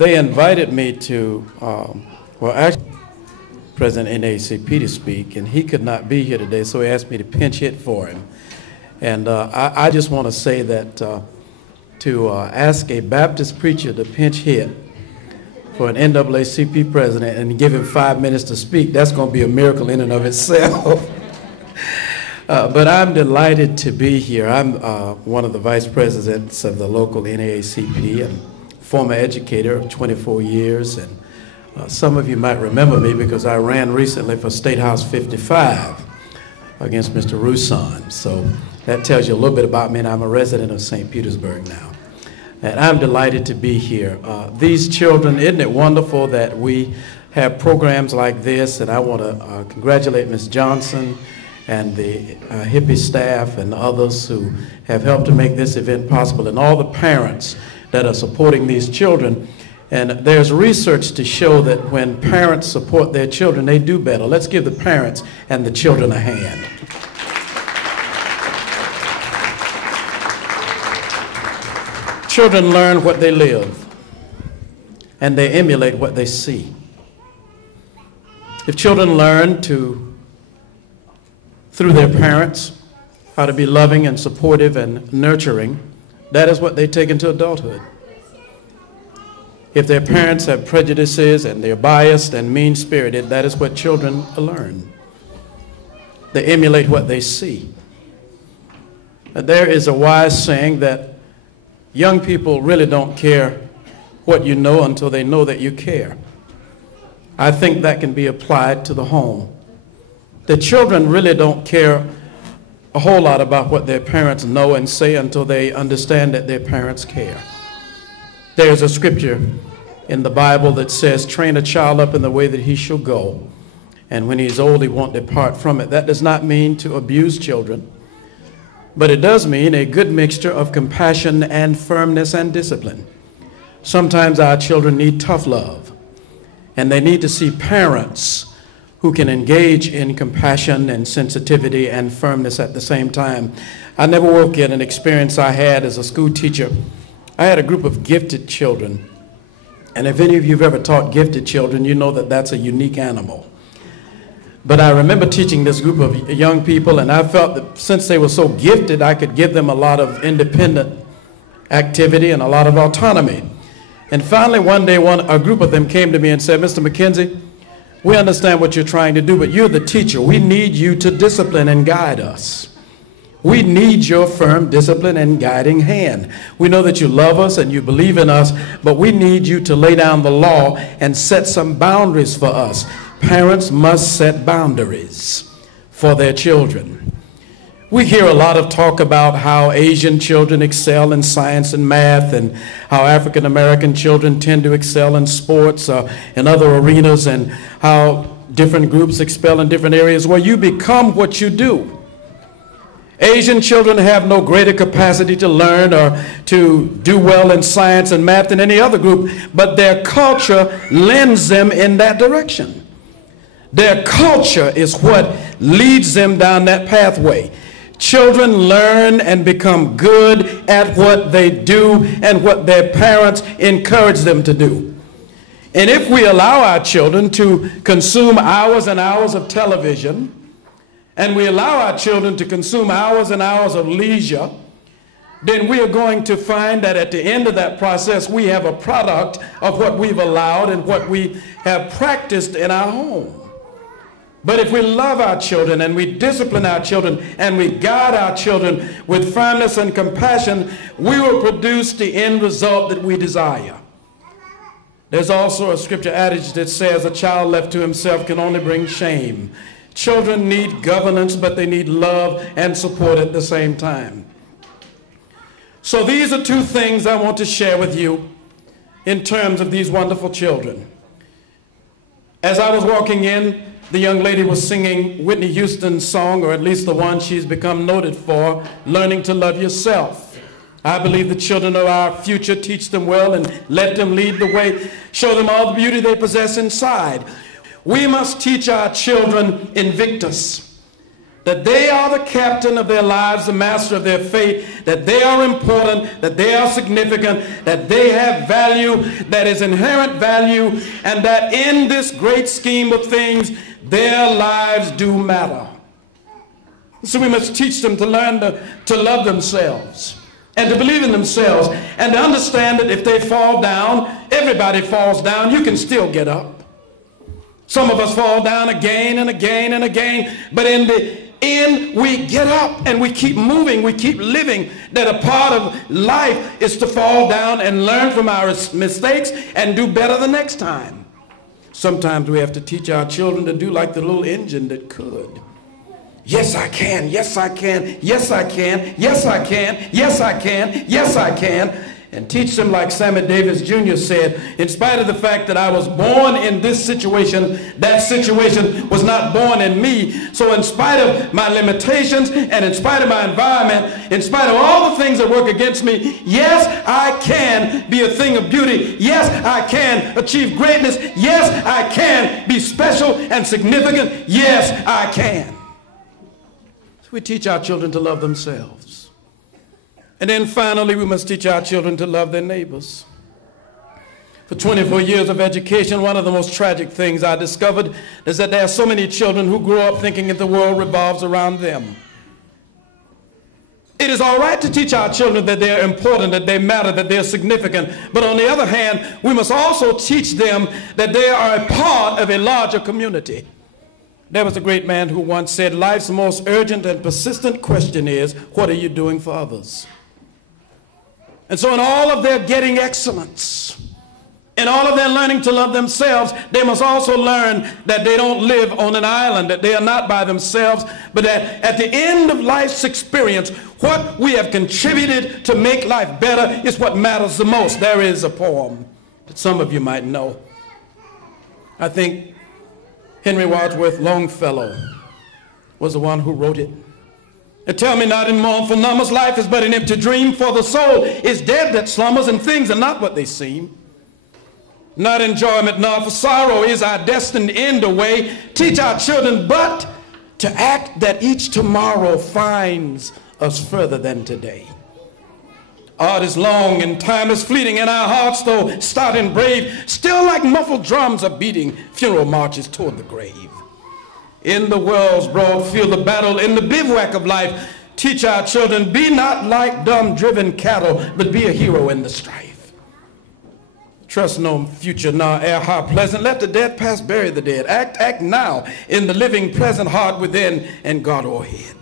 They invited me to, well, actually, President NAACP to speak, and he could not be here today, so he asked me to pinch hit for him. And I just want to say that to ask a Baptist preacher to pinch hit for an NAACP president and give him 5 minutes to speak, that's going to be a miracle in and of itself. But I'm delighted to be here. I'm one of the vice presidents of the local NAACP and former educator of 24 years. And some of you might remember me because I ran recently for State House 55 against Mr. Roussan. So that tells you a little bit about me, and I'm a resident of St. Petersburg now. And I'm delighted to be here. These children, isn't it wonderful that we have programs like this? And I want to congratulate Ms. Johnson and the HIPPY staff and others who have helped to make this event possible, and all the parents that are supporting these children. And there's research to show that when parents support their children, they do better. Let's give the parents and the children a hand. Children learn what they live, and they emulate what they see. If children learn through their parents, how to be loving and supportive and nurturing, that is what they take into adulthood. If their parents have prejudices and they're biased and mean-spirited, that is what children learn. They emulate what they see. There is a wise saying that young people really don't care what you know until they know that you care. I think that can be applied to the home. The children really don't care a whole lot about what their parents know and say until they understand that their parents care. There's a scripture in the Bible that says, train a child up in the way that he shall go, and when he's old he won't depart from it. That does not mean to abuse children, but it does mean a good mixture of compassion and firmness and discipline. Sometimes our children need tough love, and they need to see parents who can engage in compassion and sensitivity and firmness at the same time. I never will forget an experience I had as a school teacher. I had a group of gifted children, and if any of you have ever taught gifted children, you know that that's a unique animal. But I remember teaching this group of young people, and I felt that since they were so gifted, I could give them a lot of independent activity and a lot of autonomy. And finally, one day, a group of them came to me and said, Mr. McKenzie, we understand what you're trying to do, but you're the teacher. We need you to discipline and guide us. We need your firm discipline and guiding hand. We know that you love us and you believe in us, but we need you to lay down the law and set some boundaries for us. Parents must set boundaries for their children. We hear a lot of talk about how Asian children excel in science and math, and how African American children tend to excel in sports and other arenas, and how different groups excel in different areas. Well, you become what you do. Asian children have no greater capacity to learn or to do well in science and math than any other group, but their culture lends them in that direction. Their culture is what leads them down that pathway. Children learn and become good at what they do and what their parents encourage them to do. And if we allow our children to consume hours and hours of television, and we allow our children to consume hours and hours of leisure, then we are going to find that at the end of that process, we have a product of what we've allowed and what we have practiced in our home. But if we love our children and we discipline our children and we guide our children with firmness and compassion, we will produce the end result that we desire. There's also a scripture adage that says a child left to himself can only bring shame. Children need governance, but they need love and support at the same time. So these are two things I want to share with you in terms of these wonderful children. As I was walking in, the young lady was singing Whitney Houston's song, or at least the one she's become noted for, Learning to Love Yourself. I believe the children of our future. Teach them well and let them lead the way. Show them all the beauty they possess inside. We must teach our children Invictus. that they are the captain of their lives, the master of their fate, that they are important, that they are significant, that they have value, that is inherent value, and that in this great scheme of things, their lives do matter. So we must teach them to learn to love themselves and to believe in themselves and to understand that if they fall down, everybody falls down, you can still get up. Some of us fall down again and again and again, but in the end, we get up and we keep moving, we keep living. That a part of life is to fall down and learn from our mistakes and do better the next time. Sometimes we have to teach our children to do like the little engine that could. Yes, I can. Yes, I can. Yes, I can. Yes, I can. Yes, I can. Yes, I can. And teach them like Sammy Davis Jr. said, in spite of the fact that I was born in this situation, that situation was not born in me. So in spite of my limitations and in spite of my environment, in spite of all the things that work against me, yes, I can be a thing of beauty. Yes, I can achieve greatness. Yes, I can be special and significant. Yes, I can. So we teach our children to love themselves. And then finally, we must teach our children to love their neighbors. For 24 years of education, one of the most tragic things I discovered is that there are so many children who grow up thinking that the world revolves around them. It is all right to teach our children that they're important, that they matter, that they're significant. But on the other hand, we must also teach them that they are a part of a larger community. There was a great man who once said, life's most urgent and persistent question is, what are you doing for others? And so in all of their getting excellence, in all of their learning to love themselves, they must also learn that they don't live on an island, that they are not by themselves, but that at the end of life's experience, what we have contributed to make life better is what matters the most. There is a poem that some of you might know. I think Henry Wadsworth Longfellow was the one who wrote it. And tell me not in mournful numbers, life is but an empty dream, for the soul is dead that slumbers, and things are not what they seem. Not enjoyment nor for sorrow is our destined end away. Teach our children but to act that each tomorrow finds us further than today. Art is long and time is fleeting, and our hearts, though stout and brave, still like muffled drums are beating funeral marches toward the grave. In the world's broad field of battle, in the bivouac of life, teach our children, be not like dumb driven cattle, but be a hero in the strife. Trust no future, nor air how pleasant. Let the dead past bury the dead. Act now in the living present, heart within and God o'erhead.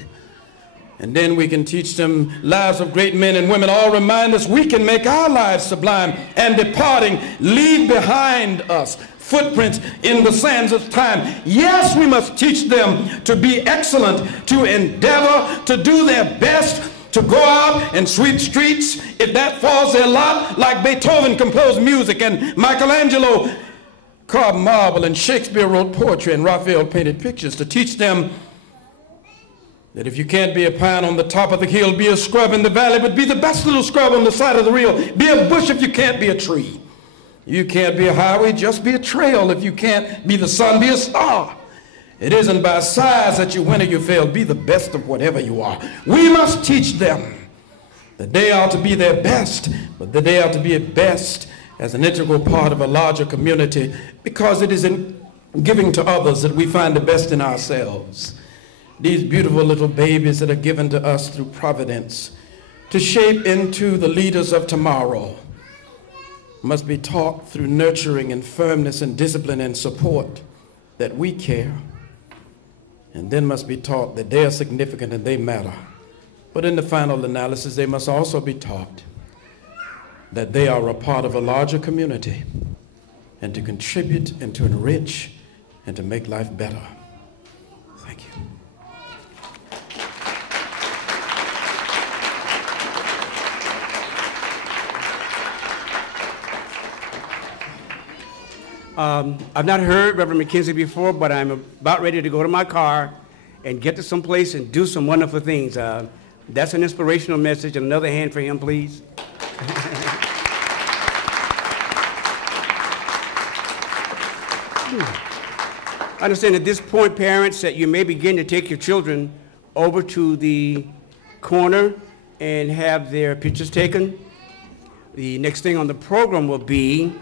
And then we can teach them lives of great men and women. All remind us we can make our lives sublime, and departing, leave behind us footprints in the sands of time. Yes, we must teach them to be excellent, to endeavor, to do their best, to go out and sweep streets if that falls their lot, like Beethoven composed music and Michelangelo carved marble and Shakespeare wrote poetry and Raphael painted pictures. To teach them that if you can't be a pine on the top of the hill, be a scrub in the valley, but be the best little scrub on the side of the reel. Be a bush if you can't be a tree. You can't be a highway, just be a trail. If you can't be the sun, be a star. It isn't by size that you win or you fail. Be the best of whatever you are. We must teach them that they are to be their best, but that they are to be at best as an integral part of a larger community, because it is in giving to others that we find the best in ourselves. These beautiful little babies that are given to us through providence to shape into the leaders of tomorrow must be taught through nurturing and firmness and discipline and support that we care, and then must be taught that they are significant and they matter. But in the final analysis, they must also be taught that they are a part of a larger community and to contribute and to enrich and to make life better. Thank you. I've not heard Reverend McKenzie before, but I'm about ready to go to my car and get to some place and do some wonderful things. That's an inspirational message. Another hand for him, please. I understand at this point, parents, that you may begin to take your children over to the corner and have their pictures taken. The next thing on the program will be